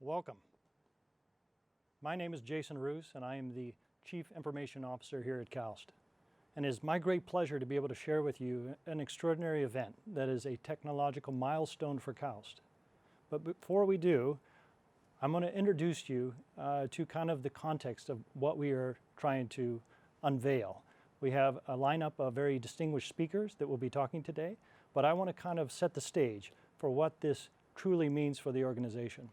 Welcome. My name is Jason Roos, and I am the Chief Information Officer here at KAUST. And it is my great pleasure to be able to share with you an extraordinary event that is a technological milestone for KAUST. But before we do, I'm going to introduce you to kind of the context of what we are trying to unveil. We have a lineup of very distinguished speakers that will be talking today, but I want to kind of set the stage for what this truly means for the organization.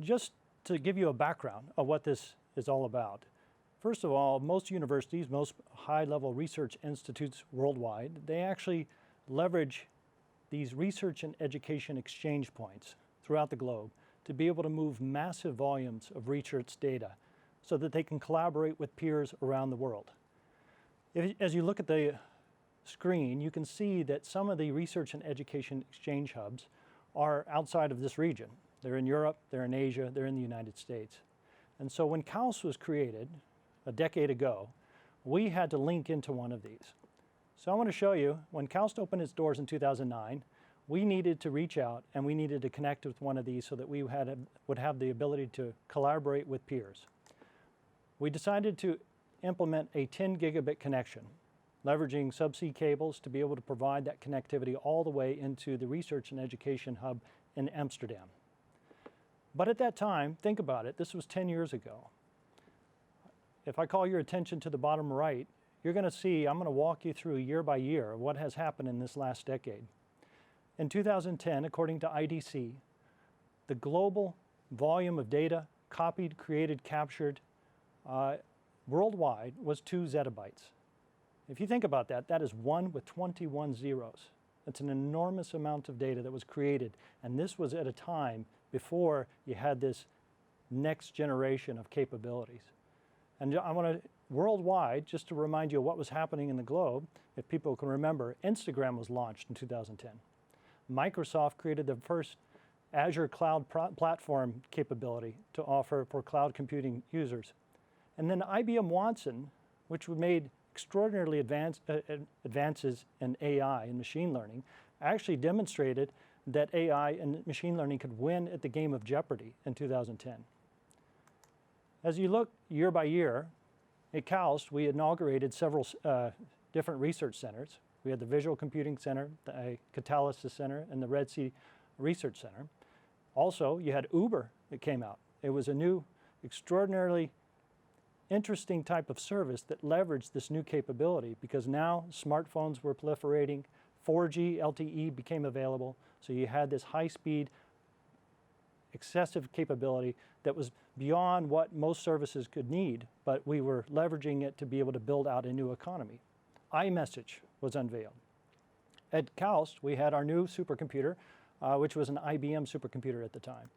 Just to give you a background of what this is all about. First of all, most universities, most high-level research institutes worldwide, they actually leverage these research and education exchange points throughout the globe to be able to move massive volumes of research data so that they can collaborate with peers around the world. As you look at the screen, you can see that some of the research and education exchange hubs are outside of this region. They're in Europe, they're in Asia, they're in the United States. And so when KAUST was created a decade ago, we had to link into one of these. So I want to show you, when KAUST opened its doors in 2009, we needed to reach out and we needed to connect with one of these so that we would have the ability to collaborate with peers. We decided to implement a 10 gigabit connection, leveraging subsea cables to be able to provide that connectivity all the way into the research and education hub in Amsterdam. But at that time, think about it, this was 10 years ago. If I call your attention to the bottom right, you're going to see, I'm going to walk you through year by year what has happened in this last decade. In 2010, according to IDC, the global volume of data copied, created, captured worldwide was 2 zettabytes. If you think about that, that is 1 with 21 zeros. It's an enormous amount of data that was created, and this was at a time before you had this next generation of capabilities. And I want to, worldwide, just to remind you of what was happening in the globe, if people can remember, Instagram was launched in 2010. Microsoft created the first Azure cloud platform capability to offer for cloud computing users. And then IBM Watson, which made extraordinarily advances in AI and machine learning, actually demonstrated that AI and machine learning could win at the game of Jeopardy in 2010. As you look year by year, at KAUST, we inaugurated several different research centers. We had the Visual Computing Center, the Catalysis Center, and the Red Sea Research Center. Also, you had Uber that came out. It was a new, extraordinarily interesting type of service that leveraged this new capability because now smartphones were proliferating, 4G LTE became available, so you had this high-speed, excessive capability that was beyond what most services could need, but we were leveraging it to be able to build out a new economy. iMessage was unveiled. At KAUST, we had our new supercomputer, which was an IBM supercomputer at the time.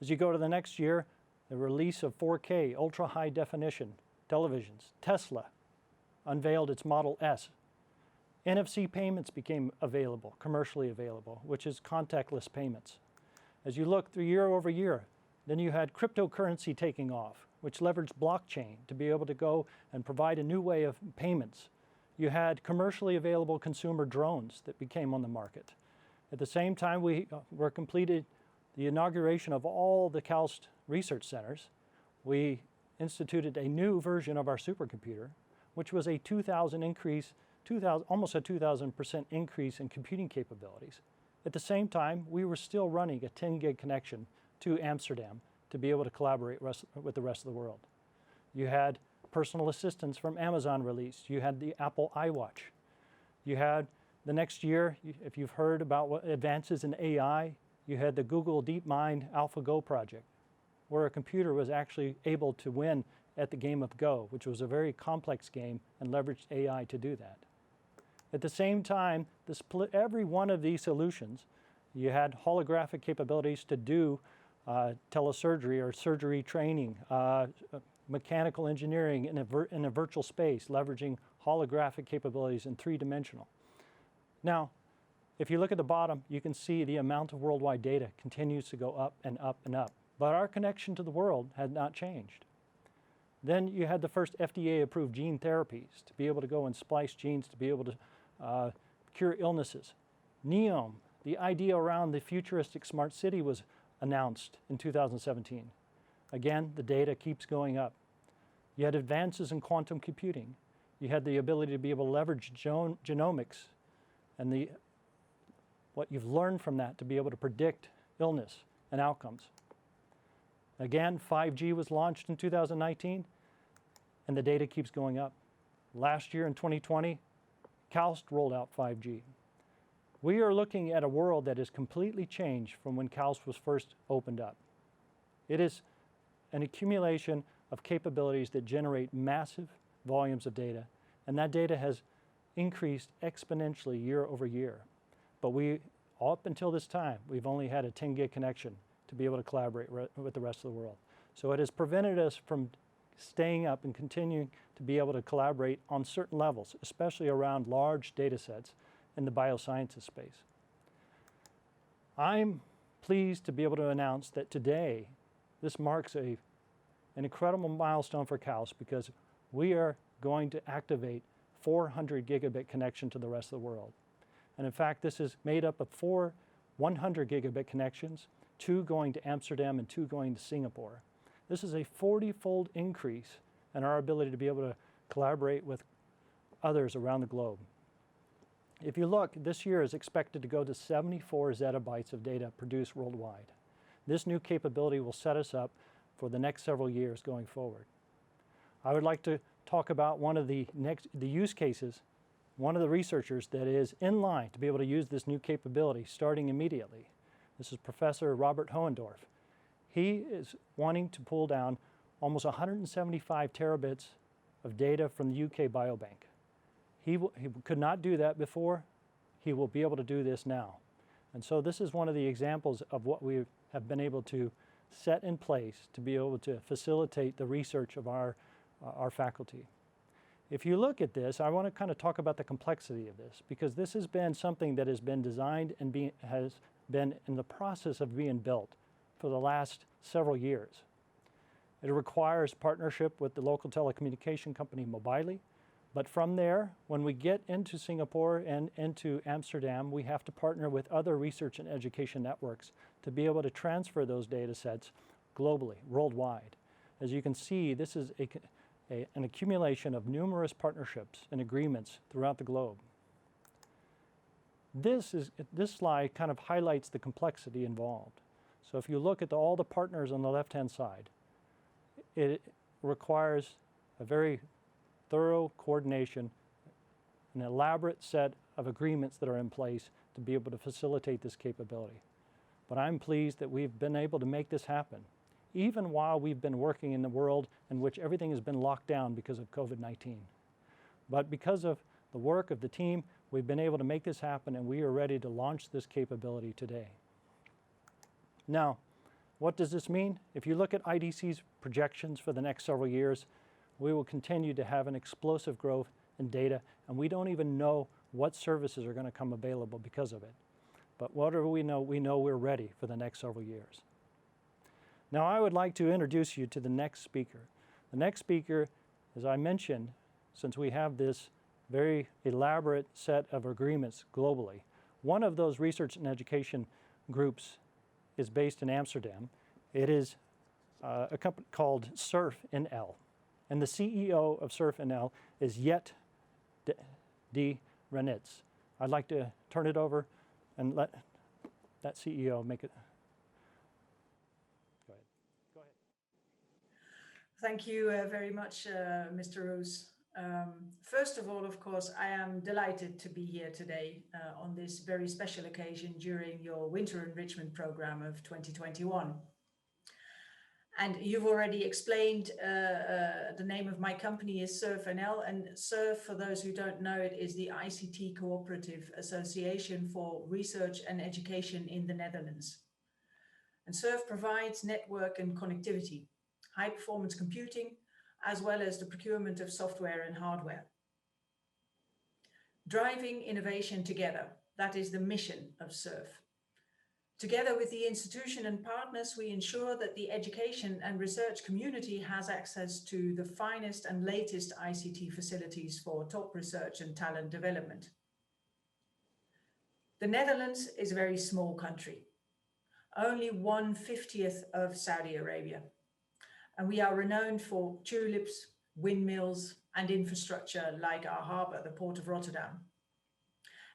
As you go to the next year, the release of 4K ultra-high definition televisions. Tesla unveiled its Model S. NFC payments became available, commercially available, which is contactless payments. As you look through year over year, then you had cryptocurrency taking off, which leveraged blockchain to be able to go and provide a new way of payments. You had commercially available consumer drones that became on the market. At the same time, we were completed the inauguration of all the KAUST research centers. We instituted a new version of our supercomputer, which was a almost a 2,000% increase in computing capabilities. At the same time, we were still running a 10 gig connection to Amsterdam to be able to collaborate with the rest of the world. You had personal assistants from Amazon released. You had the Apple iWatch. You had the next year, if you've heard about what advances in AI, you had the Google DeepMind AlphaGo project, where a computer was actually able to win at the game of Go, which was a very complex game and leveraged AI to do that. At the same time, every one of these solutions, you had holographic capabilities to do telesurgery or surgery training, mechanical engineering in a virtual space, leveraging holographic capabilities in 3-dimensional. Now, if you look at the bottom, you can see the amount of worldwide data continues to go up and up and up. But our connection to the world had not changed. Then you had the first FDA-approved gene therapies to be able to go and splice genes to be able to cure illnesses. NEOM, the idea around the futuristic smart city, was announced in 2017. Again, the data keeps going up. You had advances in quantum computing. You had the ability to be able to leverage genomics and what you've learned from that to be able to predict illness and outcomes. Again, 5G was launched in 2019, and the data keeps going up. Last year in 2020, KAUST rolled out 5G. We are looking at a world that is completely changed from when KAUST was first opened up. It is an accumulation of capabilities that generate massive volumes of data, and that data has increased exponentially year over year. But up until this time, we've only had a 10 gig connection to be able to collaborate with the rest of the world. So it has prevented us from staying up and continuing to be able to collaborate on certain levels, especially around large data sets in the biosciences space. I'm pleased to be able to announce that today, this marks an incredible milestone for KAUST, because we are going to activate 400 gigabit connection to the rest of the world. And in fact, this is made up of 4 100 gigabit connections, 2 going to Amsterdam and 2 going to Singapore. This is a 40-fold increase in our ability to be able to collaborate with others around the globe. If you look, this year is expected to go to 74 zettabytes of data produced worldwide. This new capability will set us up for the next several years going forward. I would like to talk about one of the use cases, one of the researchers that is in line to be able to use this new capability starting immediately. This is Professor Robert Hohendorf. He is wanting to pull down almost 175 terabits of data from the UK Biobank. He could not do that before. He will be able to do this now. And so this is one of the examples of what we have been able to set in place to be able to facilitate the research of our faculty. If you look at this, I want to kind of talk about the complexity of this, because this has been something that has been designed and has been in the process of being built for the last several years. It requires partnership with the local telecommunication company Mobily, but from there, when we get into Singapore and into Amsterdam, we have to partner with other research and education networks to be able to transfer those data sets globally, worldwide. As you can see, this is an accumulation of numerous partnerships and agreements throughout the globe. This slide kind of highlights the complexity involved. So if you look at all the partners on the left-hand side, it requires a very thorough coordination, an elaborate set of agreements that are in place to be able to facilitate this capability. But I'm pleased that we've been able to make this happen, even while we've been working in the world in which everything has been locked down because of COVID-19. But because of the work of the team, we've been able to make this happen, and we are ready to launch this capability today. Now, what does this mean? If you look at IDC's projections for the next several years, we will continue to have an explosive growth in data, and we don't even know what services are going to come available because of it. But whatever we know we're ready for the next several years. Now, I would like to introduce you to the next speaker. The next speaker, as I mentioned, since we have this very elaborate set of agreements globally, one of those research and education groups is based in Amsterdam. It is a company called Surf NL. And the CEO of Surf NL is Jet de Renitz. I'd like to turn it over and let that CEO make it. Go ahead. Thank you very much, Mr. Roos. First of all, of course, I am delighted to be here today on this very special occasion during your winter enrichment program of 2021. And you've already explained the name of my company is Surf NL, and Surf, for those who don't know it, is the ICT Cooperative Association for Research and Education in the Netherlands. And Surf provides network and connectivity, high performance computing, as well as the procurement of software and hardware. Driving innovation together, that is the mission of Surf. Together with the institution and partners, we ensure that the education and research community has access to the finest and latest ICT facilities for top research and talent development. The Netherlands is a very small country, only 1/50th of Saudi Arabia. And we are renowned for tulips, windmills, and infrastructure like our harbour, the Port of Rotterdam.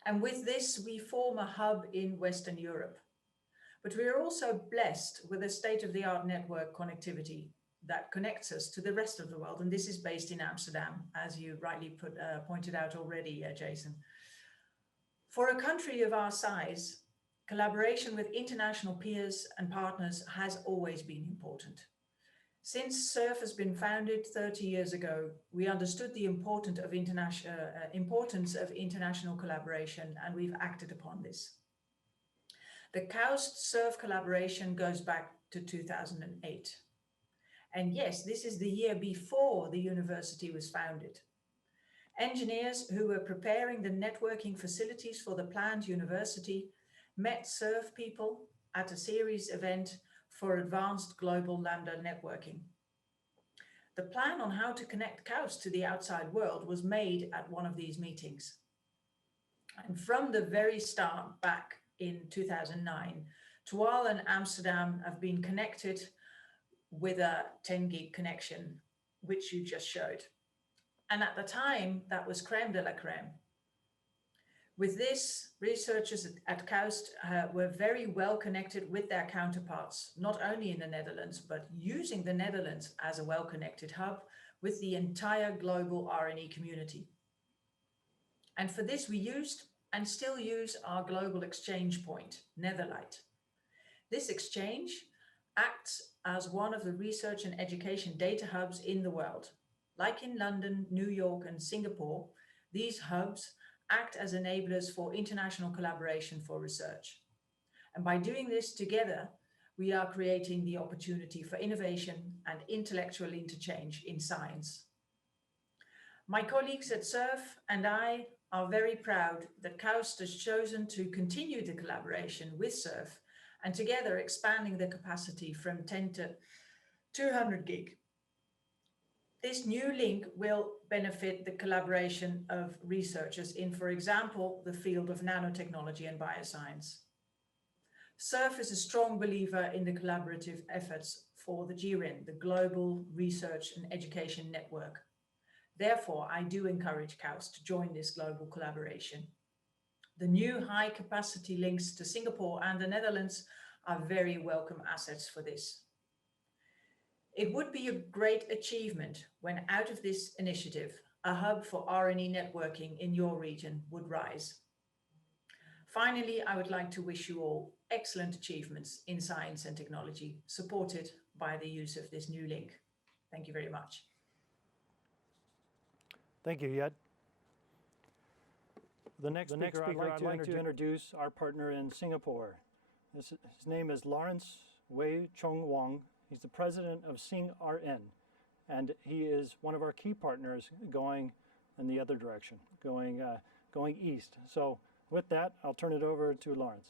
And with this, we form a hub in Western Europe. But we are also blessed with a state-of-the-art network connectivity that connects us to the rest of the world. And this is based in Amsterdam, as you rightly pointed out already, Jason. For a country of our size, collaboration with international peers and partners has always been important. Since SURF has been founded 30 years ago, we understood the importance of international collaboration, and we've acted upon this. The KAUST-SURF collaboration goes back to 2008. And yes, this is the year before the university was founded. Engineers who were preparing the networking facilities for the planned university met SURF people at a series event for advanced global Lambda networking. The plan on how to connect KAUST to the outside world was made at one of these meetings. And from the very start, back in 2009, Tual and Amsterdam have been connected with a 10 gig connection, which you just showed. And at the time, that was crème de la crème. With this, researchers at KAUST were very well connected with their counterparts, not only in the Netherlands, but using the Netherlands as a well-connected hub with the entire global R&E community. And for this, we used and still use our global exchange point, Netherlight. This exchange acts as one of the research and education data hubs in the world. Like in London, New York, and Singapore, these hubs act as enablers for international collaboration for research. And by doing this together, we are creating the opportunity for innovation and intellectual interchange in science. My colleagues at SURF and I are very proud that KAUST has chosen to continue the collaboration with SURF and together expanding the capacity from 10 to 200 gig. This new link will benefit the collaboration of researchers in, for example, the field of nanotechnology and bioscience. SURF is a strong believer in the collaborative efforts for the GRIN, the Global Research and Education Network. Therefore, I do encourage KAUST to join this global collaboration. The new high-capacity links to Singapore and the Netherlands are very welcome assets for this. It would be a great achievement when out of this initiative, a hub for R&E networking in your region would rise. Finally, I would like to wish you all excellent achievements in science and technology, supported by the use of this new link. Thank you very much. Thank you, Yet. The next speaker I'd like to introduce our partner in Singapore. His name is Lawrence Wei Chung Wong. He's the president of SingRN, and he is one of our key partners going in the other direction, going east. So with that, I'll turn it over to Lawrence.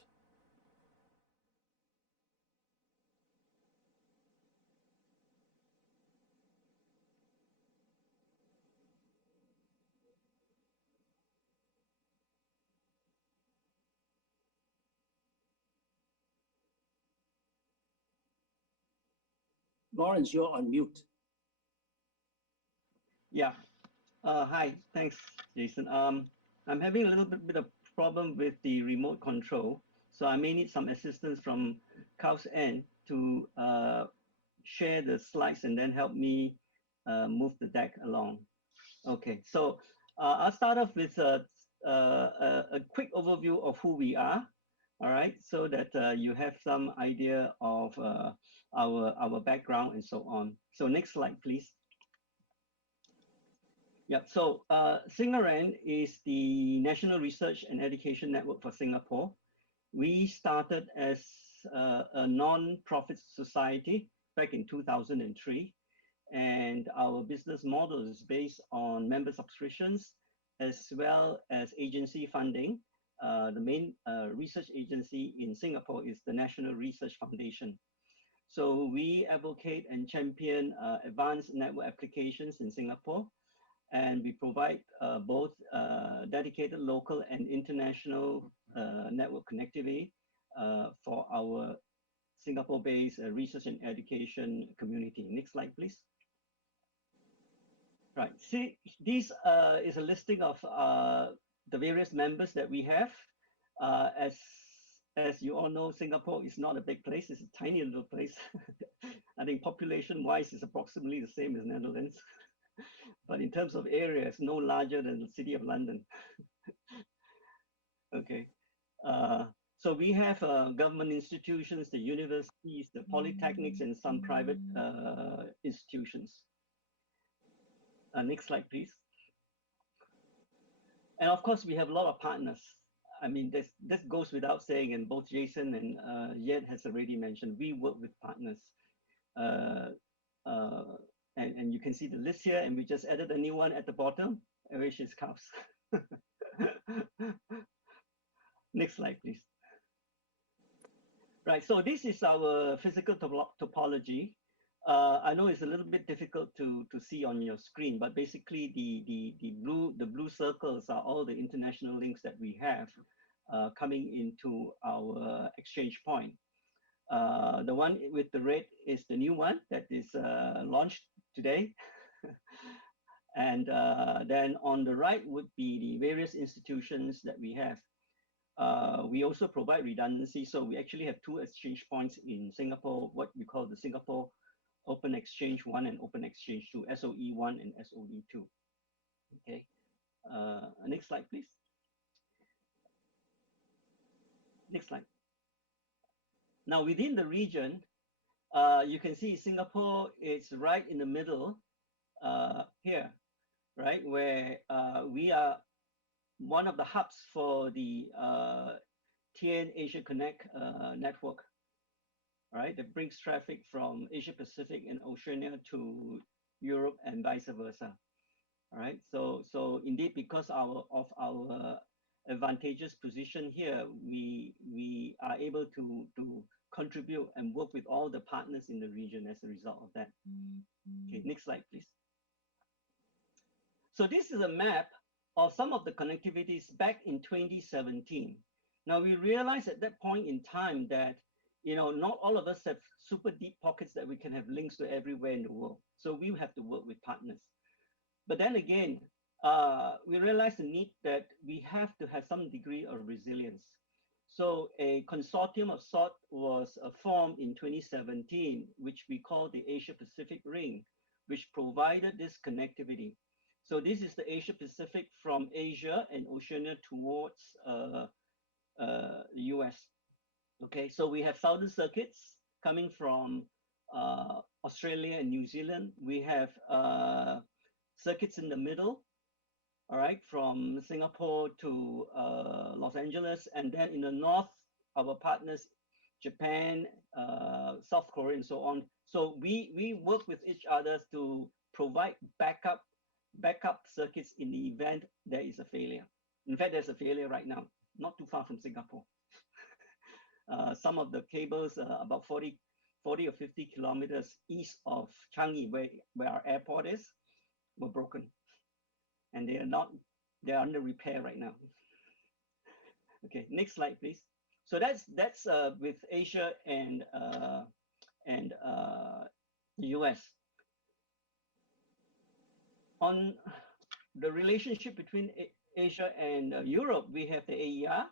Lawrence, you're on mute. Yeah. Hi. Thanks, Jason. I'm having a little bit of problem with the remote control, so I may need some assistance from KAUST end to share the slides and then help me move the deck along. Okay. So I'll start off with a quick overview of who we are. All right, so that you have some idea of our background and so on. So next slide, please. Yeah, so SingRN is the National Research and Education Network for Singapore. We started as a non-profit society back in 2003. And our business model is based on member subscriptions as well as agency funding the main research agency in Singapore is the National Research Foundation. So we advocate and champion advanced network applications in Singapore, and we provide both dedicated local and international network connectivity for our Singapore-based research and education community. Next slide, please. Right, see, this is a listing of the various members that we have. As you all know, Singapore is not a big place, it's a tiny little place. I think population-wise, it's approximately the same as Netherlands. But in terms of area, it's no larger than the city of London. Okay. So we have government institutions, the universities, the polytechnics, and some private institutions. Next slide, please. And of course, we have a lot of partners. I mean, this goes without saying, and both Jason and Yed has already mentioned, we work with partners. And you can see the list here, and we just added a new one at the bottom, which is KAUST. Next slide, please. Right, so this is our physical topology. I know it's a little bit difficult to see on your screen, but basically the blue circles are all the international links that we have coming into our exchange point. The one with the red is the new one that is launched today. And then on the right would be the various institutions that we have. We also provide redundancy. So we actually have two exchange points in Singapore, what we call the Singapore Open Exchange 1 and Open Exchange 2, SOE 1 and SOE 2. Okay, next slide, please. Next slide. Now within the region, you can see Singapore is right in the middle here, right, where we are one of the hubs for the TN Asia Connect network, right, that brings traffic from Asia Pacific and Oceania to Europe and vice versa. All right, so indeed, because of our advantageous position here, we are able to contribute and work with all the partners in the region as a result of that. Okay, next slide, please. So this is a map of some of the connectivities back in 2017. Now we realized at that point in time that, you know, not all of us have super deep pockets that we can have links to everywhere in the world. So we have to work with partners. But then again, we realized the need that we have to have some degree of resilience. So a consortium of sort was formed in 2017, which we call the Asia Pacific Ring, which provided this connectivity. So this is the Asia Pacific from Asia and Oceania towards the US. Okay, so we have southern circuits coming from Australia and New Zealand. We have circuits in the middle, all right, from Singapore to Los Angeles. And then in the north, our partners, Japan, South Korea, and so on. So we work with each other to provide backup circuits in the event there is a failure. In fact, there's a failure right now, not too far from Singapore. Some of the cables, about 40 or 50 kilometers east of Changi, where our airport is, were broken. And they're under repair right now. Okay, next slide, please. So that's with Asia and the US. On the relationship between Asia and Europe, we have the AER,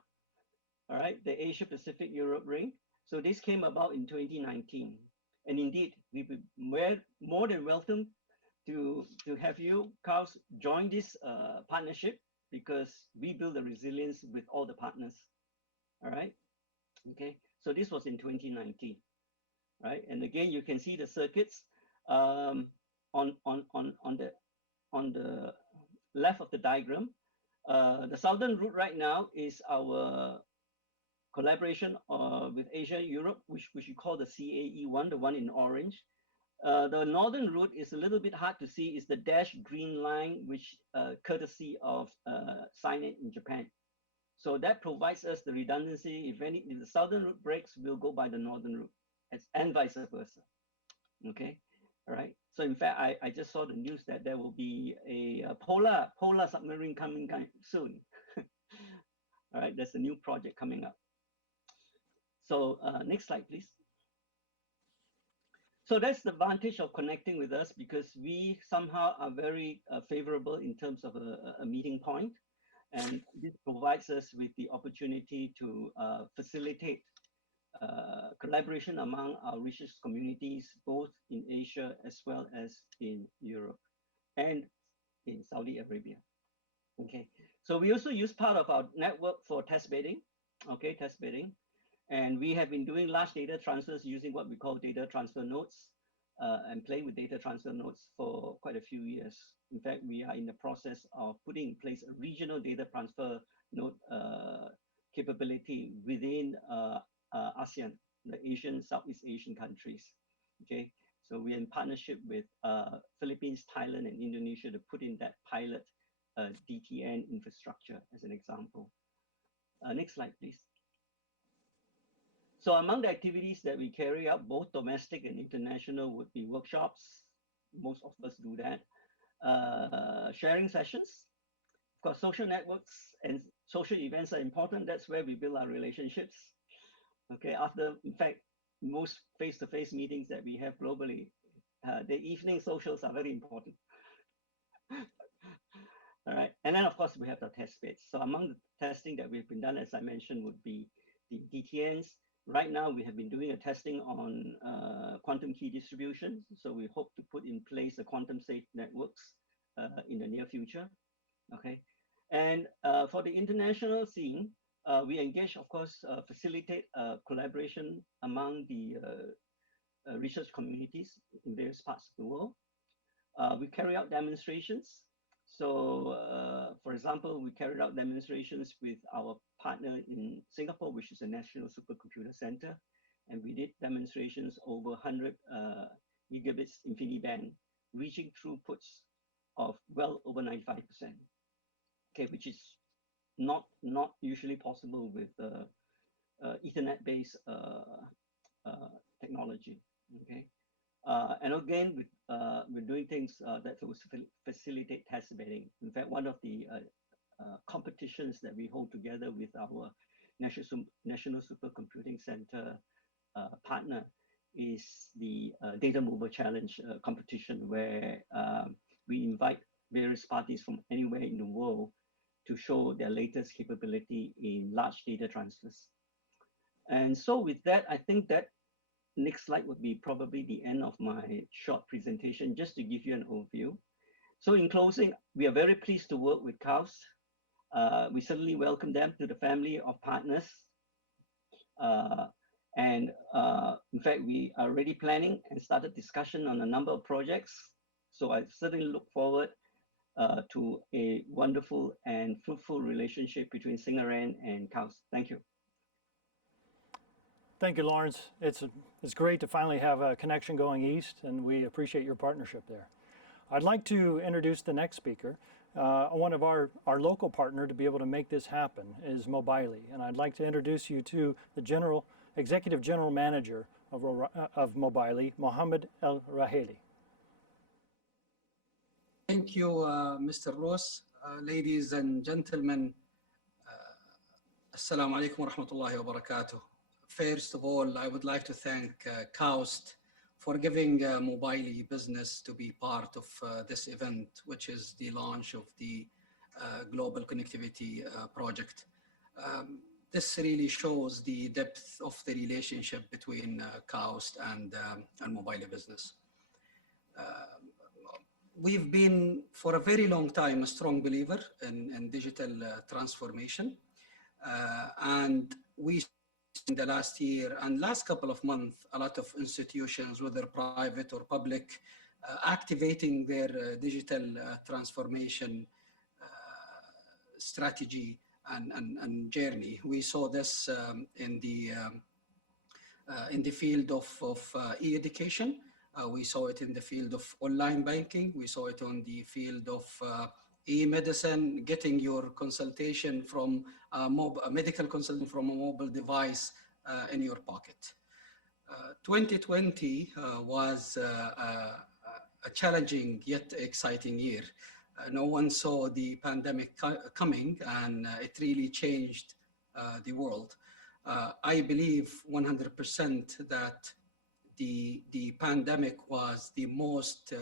all right, the Asia Pacific Europe Ring. So this came about in 2019. And indeed, we were more than welcome to have you, KAUST, join this partnership, because we build the resilience with all the partners. All right. Okay. So this was in 2019. Right. And again, you can see the circuits on the left of the diagram. The southern route right now is our collaboration with Asia Europe, which we call the CAE1, the one in orange. The northern route is a little bit hard to see, is the dashed green line, which courtesy of Signet in Japan. So that provides us the redundancy. If the southern route breaks, we'll go by the northern route, and vice versa. Okay, all right. So in fact, I just saw the news that there will be a polar submarine coming soon. All right, there's a new project coming up. So next slide, please. So that's the advantage of connecting with us, because we somehow are very favorable in terms of a meeting point. And this provides us with the opportunity to facilitate collaboration among our research communities, both in Asia as well as in Europe and in Saudi Arabia. Okay, so we also use part of our network for test bedding. Okay, test bedding. And we have been doing large data transfers using what we call data transfer nodes, and play with data transfer nodes for quite a few years. In fact, we are in the process of putting in place a regional data transfer node capability within ASEAN, the Southeast Asian countries. Okay, so we're in partnership with Philippines, Thailand, and Indonesia to put in that pilot DTN infrastructure as an example. Next slide, please. So among the activities that we carry out, both domestic and international, would be workshops. Most of us do that. Sharing sessions. Of course, social networks and social events are important. That's where we build our relationships. Okay, in fact, most face-to-face meetings that we have globally, the evening socials are very important. All right, and then of course we have the test beds. So among the testing that we've been done, as I mentioned, would be the DTNs. Right now, we have been doing a testing on quantum key distribution. So we hope to put in place the quantum safe networks in the near future. Okay, and for the international scene, we engage, of course, facilitate collaboration among the research communities in various parts of the world. We carry out demonstrations. So, for example, we carried out demonstrations with our partner in Singapore, which is the National Supercomputer Center, and we did demonstrations over 100 gigabits InfiniBand, reaching throughputs of well over 95%. Okay, which is not usually possible with Ethernet-based technology. Okay. And again, we're doing things that will facilitate test bedding. In fact, one of the competitions that we hold together with our National Supercomputing Center partner is the Data Mover Challenge competition, where we invite various parties from anywhere in the world to show their latest capability in large data transfers. And so with that, I think that next slide would be probably the end of my short presentation, just to give you an overview. So in closing, we are very pleased to work with KAUST. We certainly welcome them to the family of partners. In fact, we are already planning and started discussion on a number of projects. So I certainly look forward to a wonderful and fruitful relationship between Singapore and KAUST. Thank you. Thank you, Lawrence. It's great to finally have a connection going east, and we appreciate your partnership there. I'd like to introduce the next speaker. One of our local partner to be able to make this happen is Mobily, and I'd like to introduce you to the Executive General Manager of Mobily, Mohammed El Raheli. Thank you, Mr. Ross. Ladies and gentlemen, Assalamu alaikum wa rahmatullahi wa barakatuh. First of all, I would like to thank KAUST for giving Mobily business to be part of this event, which is the launch of the Global Connectivity Project. This really shows the depth of the relationship between KAUST and Mobily business. We've been, for a very long time, a strong believer in digital transformation. And we, in the last year and last couple of months, a lot of institutions, whether private or public, activating their digital transformation strategy and journey. We saw this in the field of e-education. We saw it in the field of online banking. We saw it on the field of e-medicine, getting your consultation from a medical consultation from a mobile device in your pocket. 2020 was a challenging yet exciting year. No one saw the pandemic coming, and it really changed the world. I believe 100% that the pandemic was the most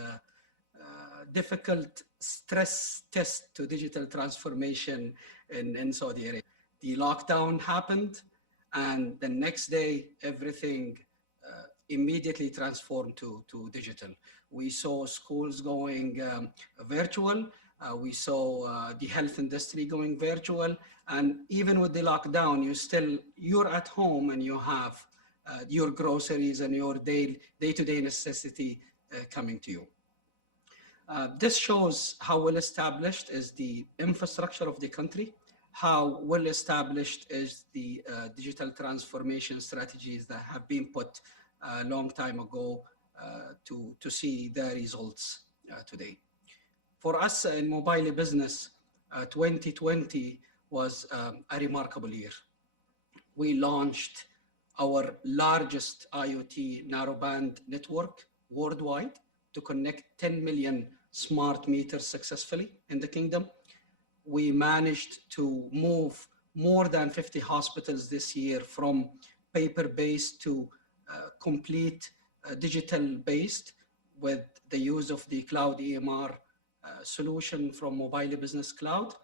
difficult stress test to digital transformation in Saudi Arabia. The lockdown happened, and the next day, everything immediately transformed to digital. We saw schools going virtual. We saw the health industry going virtual. And even with the lockdown, you're at home and you have your groceries and your day-to-day necessity coming to you. This shows how well established is the infrastructure of the country, how well established is the digital transformation strategies that have been put a long time ago to see the results today. For us in mobile business, 2020 was a remarkable year. We launched our largest IoT narrowband network worldwide to connect 10 million smart meters successfully in the kingdom. We managed to move more than 50 hospitals this year from paper-based to complete digital-based with the use of the cloud EMR solution from Mobile Business Cloud.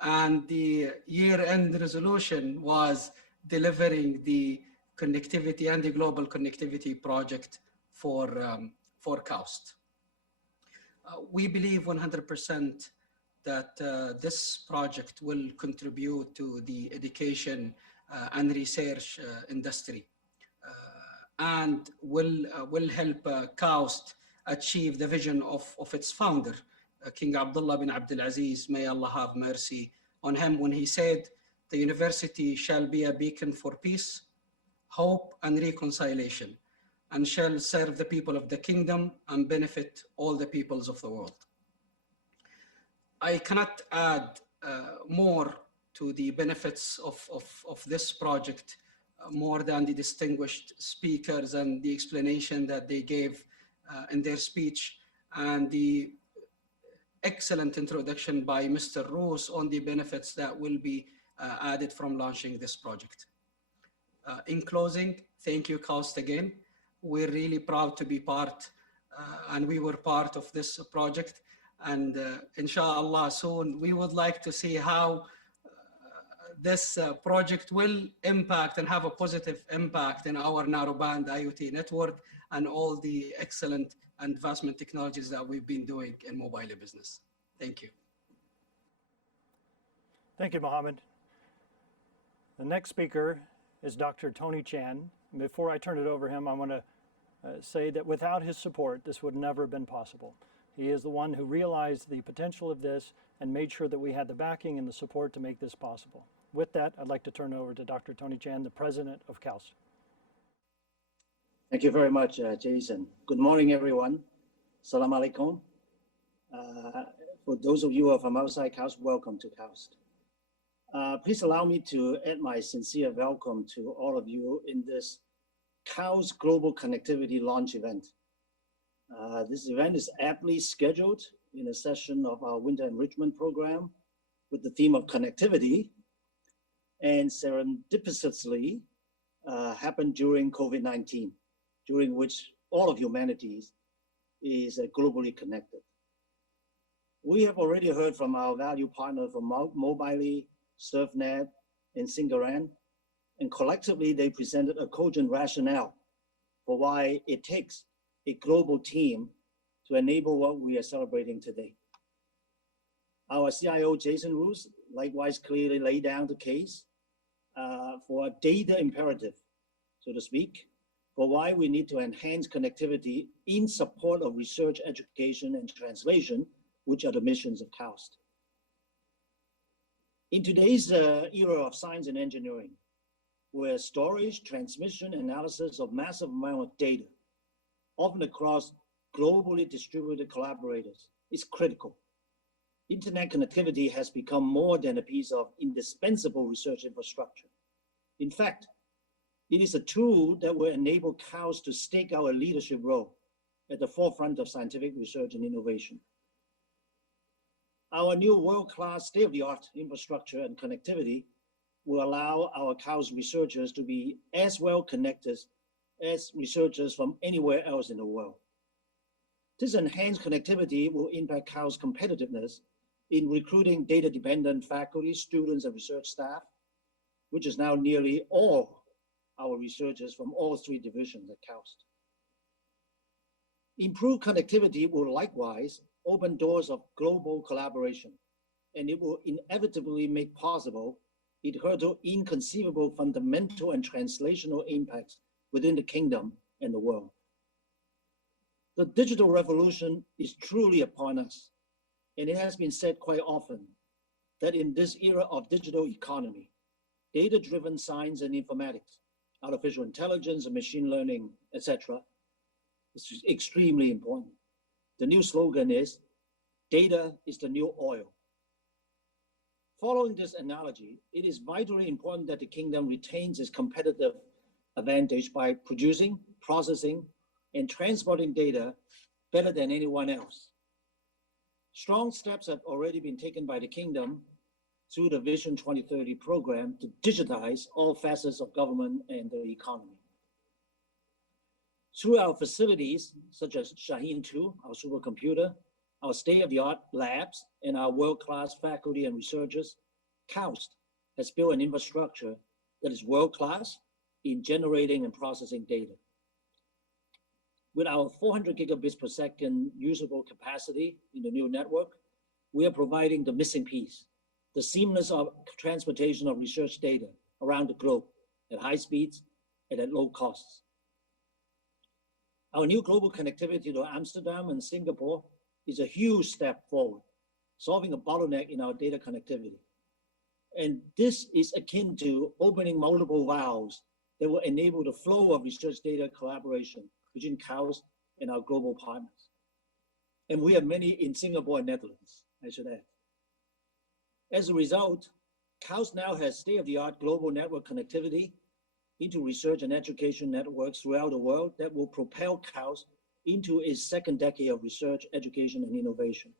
And the year-end resolution was delivering the connectivity and the global connectivity project for KAUST. We believe 100% that this project will contribute to the education and research industry and will help KAUST achieve the vision of its founder, King Abdullah bin Abdul Aziz, may Allah have mercy on him, when he said, "The university shall be a beacon for peace, hope, and reconciliation, and shall serve the people of the kingdom and benefit all the peoples of the world." I cannot add more to the benefits of this project more than the distinguished speakers and the explanation that they gave in their speech, and the excellent introduction by Mr. Roos on the benefits that will be added from launching this project. In closing, thank you, KAUST, again. We're really proud to be part, and we were part of this project. And inshallah, soon we would like to see how this project will impact and have a positive impact in our narrowband IoT network and all the excellent advancement technologies that we've been doing in mobile business. Thank you. Thank you, Mohammed. The next speaker is Dr. Tony Chan. Before I turn it over to him, I want to say that without his support, this would never have been possible. He is the one who realized the potential of this and made sure that we had the backing and the support to make this possible. With that, I'd like to turn over to Dr. Tony Chan, the president of KAUST. Thank you very much, Jason. Good morning, everyone. Salam alaikum. For those of you who are from outside KAUST, welcome to KAUST. Please allow me to add my sincere welcome to all of you in this KAUST Global Connectivity Launch event. This event is aptly scheduled in a session of our winter enrichment program with the theme of connectivity, and serendipitously happened during COVID-19, during which all of humanity is globally connected. We have already heard from our value partner from Mobile, SurfNet, and Singaran, and collectively they presented a cogent rationale for why it takes a global team to enable what we are celebrating today. Our CIO, Jason Roos, likewise clearly laid down the case for a data imperative, so to speak, for why we need to enhance connectivity in support of research, education, and translation, which are the missions of KAUST. In today's era of science and engineering, where storage, transmission, analysis of massive amount of data, often across globally distributed collaborators, is critical. Internet connectivity has become more than a piece of indispensable research infrastructure. In fact, it is a tool that will enable KAUST to stake out a leadership role at the forefront of scientific research and innovation. Our new world-class state-of-the-art infrastructure and connectivity will allow our KAUST researchers to be as well connected as researchers from anywhere else in the world. This enhanced connectivity will impact KAUST's competitiveness in recruiting data-dependent faculty, students, and research staff, which is now nearly all our researchers from all three divisions at KAUST. Improved connectivity will likewise open doors of global collaboration, and it will inevitably make possible hitherto inconceivable fundamental and translational impacts within the kingdom and the world. The digital revolution is truly upon us, and it has been said quite often that in this era of digital economy, data-driven science and informatics, artificial intelligence and machine learning, etc., is extremely important. The new slogan is, data is the new oil. Following this analogy, it is vitally important that the kingdom retains its competitive advantage by producing, processing, and transporting data better than anyone else. Strong steps have already been taken by the kingdom through the Vision 2030 program to digitize all facets of government and the economy. Through our facilities, such as Shaheen 2, our supercomputer, our state-of-the-art labs, and our world-class faculty and researchers, KAUST has built an infrastructure that is world-class in generating and processing data. With our 400 gigabits per second usable capacity in the new network, we are providing the missing piece, the seamless transportation of research data around the globe at high speeds and at low costs. Our new global connectivity to Amsterdam and Singapore is a huge step forward, solving a bottleneck in our data connectivity. And this is akin to opening multiple valves that will enable the flow of research data collaboration between KAUST and our global partners. And we have many in Singapore and Netherlands, I should add. As a result, KAUST now has state-of-the-art global network connectivity into research and education networks throughout the world that will propel KAUST into its second decade of research, education, and innovation.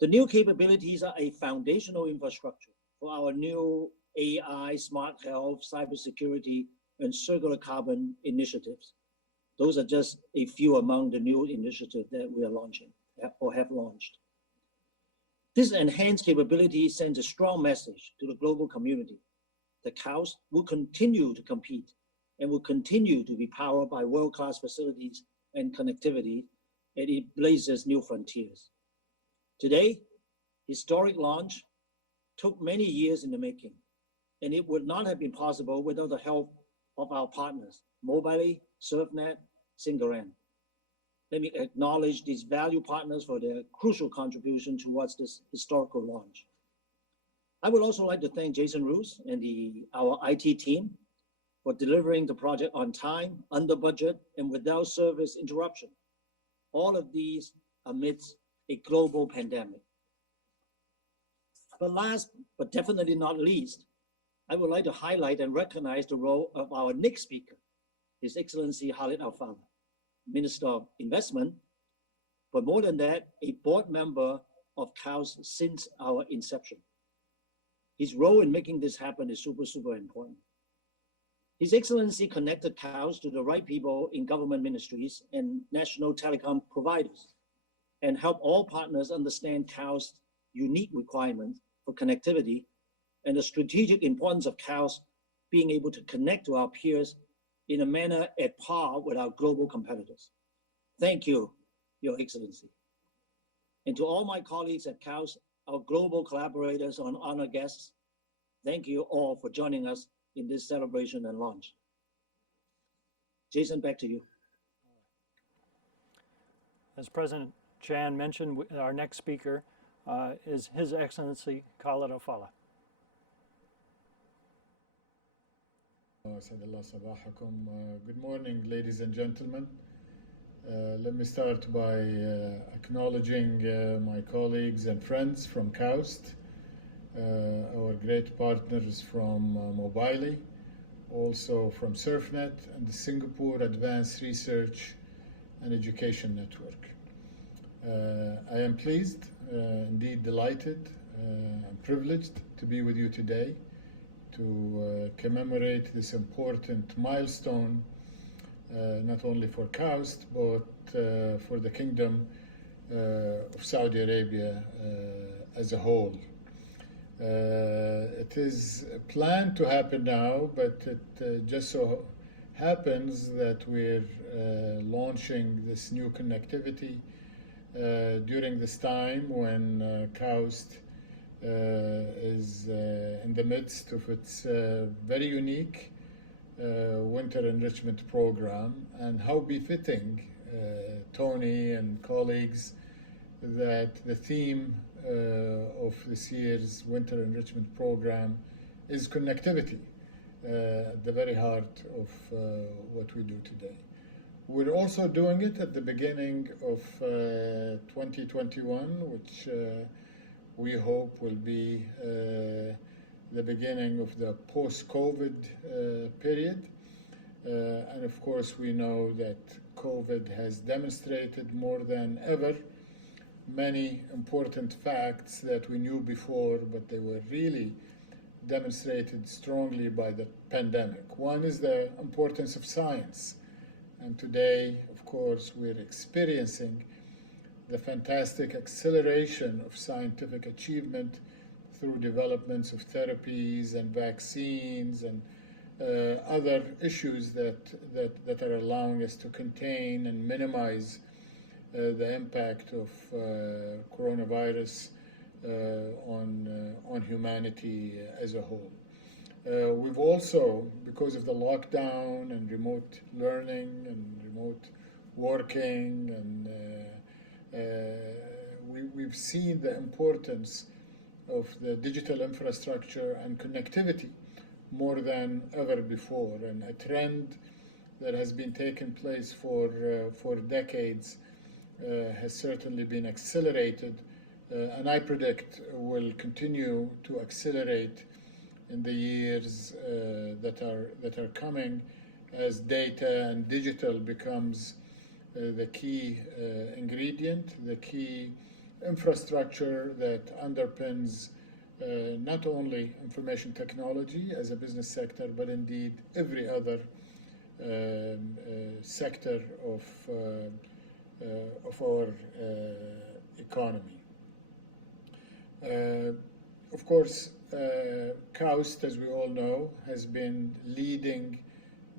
The new capabilities are a foundational infrastructure for our new AI, smart health, cybersecurity, and circular carbon initiatives. Those are just a few among the new initiatives that we are launching or have launched. This enhanced capability sends a strong message to the global community that KAUST will continue to compete and will continue to be powered by world-class facilities and connectivity, and it blazes new frontiers. Today, historic launch took many years in the making, and it would not have been possible without the help of our partners, Mobily, SurfNet, Singaran. Let me acknowledge these value partners for their crucial contribution towards this historical launch. I would also like to thank Jason Roos and our IT team for delivering the project on time, under budget, and without service interruption. All of these amidst a global pandemic. But last, but definitely not least, I would like to highlight and recognize the role of our next speaker, His Excellency Khalid Al-Faleh, Minister of Investment, but more than that, a board member of KAUST since our inception. His role in making this happen is super, super important. His Excellency connected KAUST to the right people in government ministries and national telecom providers, and helped all partners understand KAUST's unique requirements for connectivity and the strategic importance of KAUST being able to connect to our peers in a manner at par with our global competitors. Thank you, Your Excellency. And to all my colleagues at KAUST, our global collaborators and honored guests, thank you all for joining us in this celebration and launch. Jason, back to you. As President Chan mentioned, our next speaker is His Excellency Khalid Al-Faleh. Good morning, ladies and gentlemen. Let me start by acknowledging my colleagues and friends from KAUST, our great partners from Mobily, also from SurfNet and the Singapore Advanced Research and Education Network. I am pleased, indeed delighted, and privileged to be with you today to commemorate this important milestone, not only for KAUST, but for the Kingdom of Saudi Arabia as a whole. It is planned to happen now, but it just so happens that we're launching this new connectivity during this time when KAUST is in the midst of its very unique winter enrichment program, and how befitting, Tony and colleagues, that the theme of this year's winter enrichment program is connectivity, at the very heart of what we do today. We're also doing it at the beginning of 2021, which we hope will be the beginning of the post-COVID period. And of course, we know that COVID has demonstrated more than ever many important facts that we knew before, but they were really demonstrated strongly by the pandemic. One is the importance of science. And today, of course, we're experiencing the fantastic acceleration of scientific achievement through developments of therapies and vaccines and other issues that are allowing us to contain and minimize the impact of coronavirus on humanity as a whole. We've also, because of the lockdown and remote learning and remote working, and we've seen the importance of the digital infrastructure and connectivity more than ever before, and a trend that has been taking place for decades has certainly been accelerated, and I predict will continue to accelerate in the years that are coming, as data and digital becomes the key ingredient, the key infrastructure that underpins not only information technology as a business sector, but indeed every other sector of our economy. Of course, KAUST, as we all know, has been leading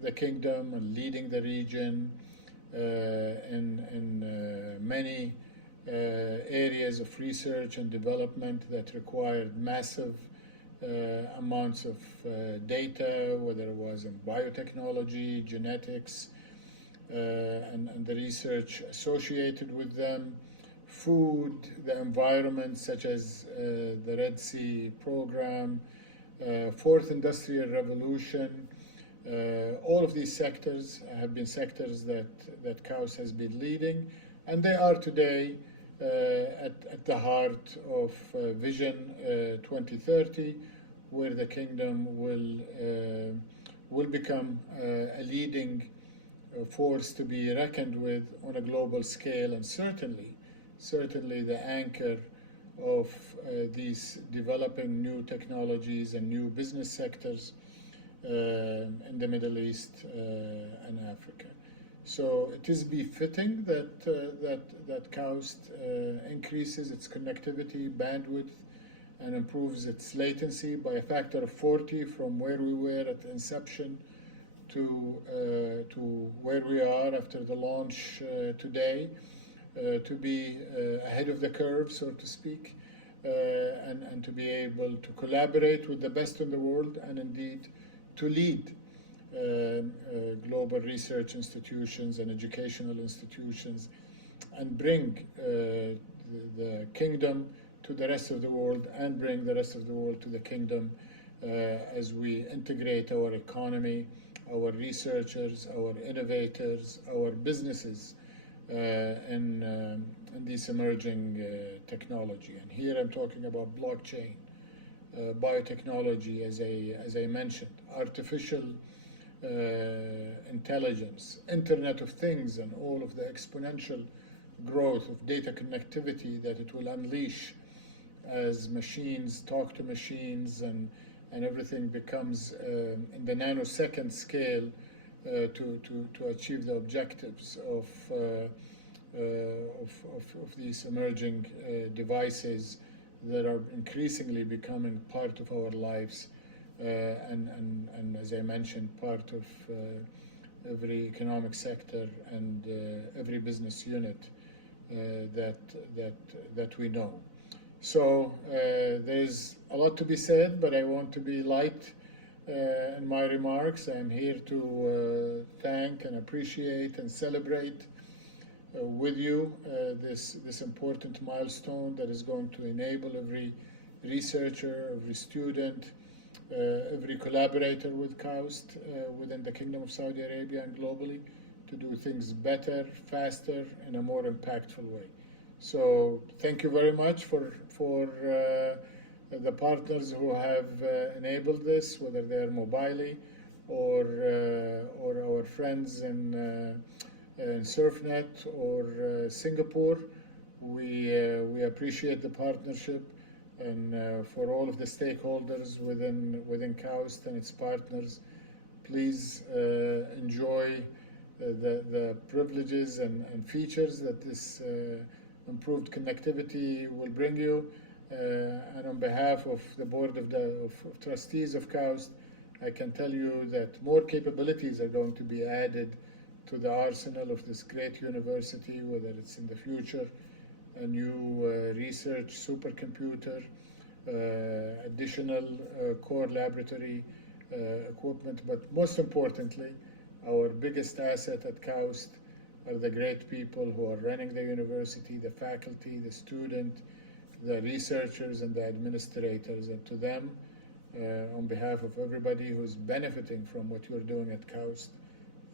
the kingdom and leading the region in many areas of research and development that required massive amounts of data, whether it was in biotechnology, genetics, and the research associated with them, food, the environment, such as the Red Sea program, fourth industrial revolution. All of these sectors have been sectors that KAUST has been leading, and they are today at the heart of Vision 2030, where the kingdom will become a leading force to be reckoned with on a global scale, and certainly the anchor of these developing new technologies and new business sectors in the Middle East and Africa. So it is befitting that KAUST increases its connectivity, bandwidth, and improves its latency by a factor of 40 from where we were at inception to where we are after the launch today, to be ahead of the curve, so to speak, and to be able to collaborate with the best in the world, and indeed to lead global research institutions and educational institutions, and bring the kingdom to the rest of the world, and bring the rest of the world to the kingdom as we integrate our economy, our researchers, our innovators, our businesses in this emerging technology. And here I'm talking about blockchain, biotechnology, as I mentioned, artificial intelligence, Internet of Things, and all of the exponential growth of data connectivity that it will unleash as machines talk to machines, and everything becomes in the nanosecond scale to achieve the objectives of these emerging devices that are increasingly becoming part of our lives, and as I mentioned, part of every economic sector and every business unit that we know. So there's a lot to be said, but I want to be light in my remarks. I'm here to thank and appreciate and celebrate with you this important milestone that is going to enable every researcher, every student, every collaborator with KAUST within the Kingdom of Saudi Arabia and globally to do things better, faster, in a more impactful way. So thank you very much for the partners who have enabled this, whether they're Mobily or our friends in SurfNet or Singapore. We appreciate the partnership, and for all of the stakeholders within KAUST and its partners, please enjoy the privileges and features that this improved connectivity will bring you. And on behalf of the Board of Trustees of KAUST, I can tell you that more capabilities are going to be added to the arsenal of this great university, whether it's in the future a new research supercomputer, additional core laboratory equipment, but most importantly, our biggest asset at KAUST are the great people who are running the university, the faculty, the student, the researchers, and the administrators. And to them, on behalf of everybody who's benefiting from what you're doing at KAUST,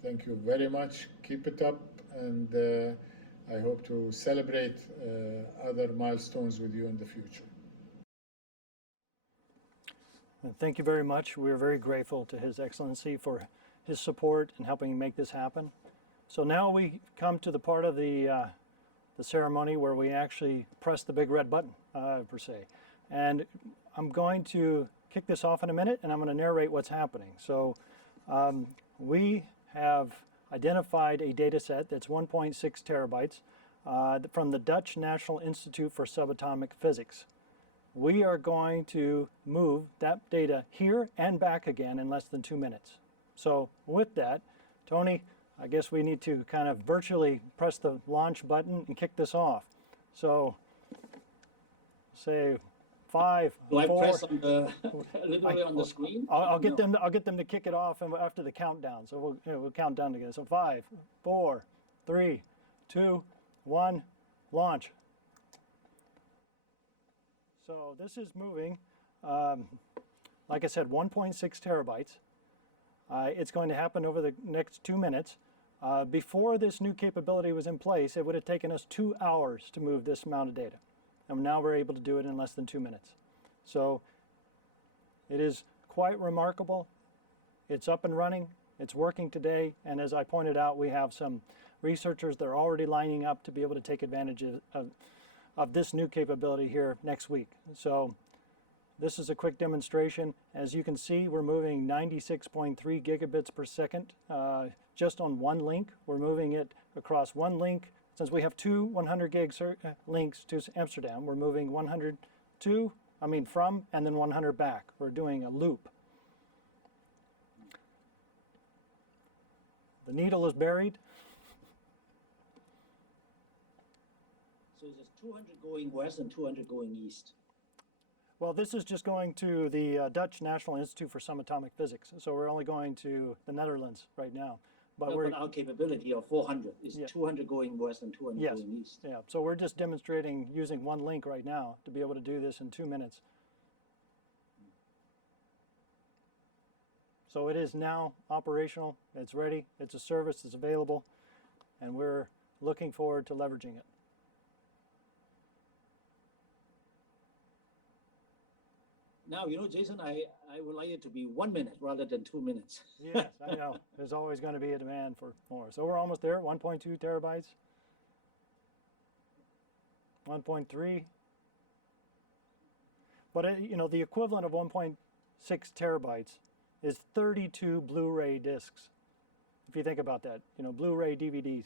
thank you very much. Keep it up, and I hope to celebrate other milestones with you in the future. Thank you very much. We're very grateful to His Excellency for his support in helping make this happen. So now we come to the part of the ceremony where we actually press the big red button, per se. And I'm going to kick this off in a minute, and I'm going to narrate what's happening. So we have identified a data set that's 1.6 terabytes from the Dutch National Institute for Subatomic Physics. We are going to move that data here and back again in less than 2 minutes. So with that, Tony, I guess we need to kind of virtually press the launch button and kick this off. So say 5, Do I 4. press on the literally on the screen? I'll get them to kick it off after the countdown. So we'll count down together. So 5, 4, 3, 2, 1, launch. So this is moving, like I said, 1.6 terabytes. It's going to happen over the next 2 minutes. Before this new capability was in place, it would have taken us 2 hours to move this amount of data. And now we're able to do it in less than 2 minutes. So it is quite remarkable. It's up and running. It's working today. And as I pointed out, we have some researchers that are already lining up to be able to take advantage of this new capability here next week. So this is a quick demonstration. As you can see, we're moving 96.3 gigabits per second just on one link. We're moving it across one link. Since we have two 100 gig links to Amsterdam, we're moving 100 from and then 100 back. We're doing a loop. The needle is buried. So there's 200 going west and 200 going east. Well, this is just going to the Dutch National Institute for Subatomic Physics. So we're only going to the Netherlands right now. But our capability of 400 is 200 going west and 200 going east. Yeah, so we're just demonstrating using one link right now to be able to do this in 2 minutes. So it is now operational, it's ready, it's a service that's available, and we're looking forward to leveraging it. Now, you know, Jason, I would like it to be 1 minute rather than 2 minutes. Yes, I know. There's always going to be a demand for more. So we're almost there, 1.2 terabytes, 1.3. But, you know, the equivalent of 1.6 terabytes is 32 Blu-ray discs. If you think about that, you know, Blu-ray DVDs.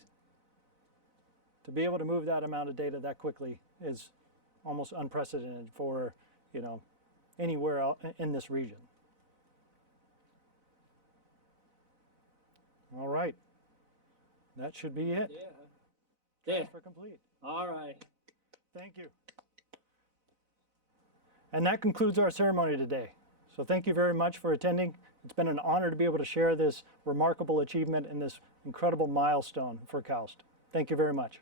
To be able to move that amount of data that quickly is almost unprecedented for, you know, anywhere else in this region. All right. That should be it. Yeah. Transfer complete. All right. Thank you. And that concludes our ceremony today. So thank you very much for attending. It's been an honor to be able to share this remarkable achievement and this incredible milestone for KAUST. Thank you very much.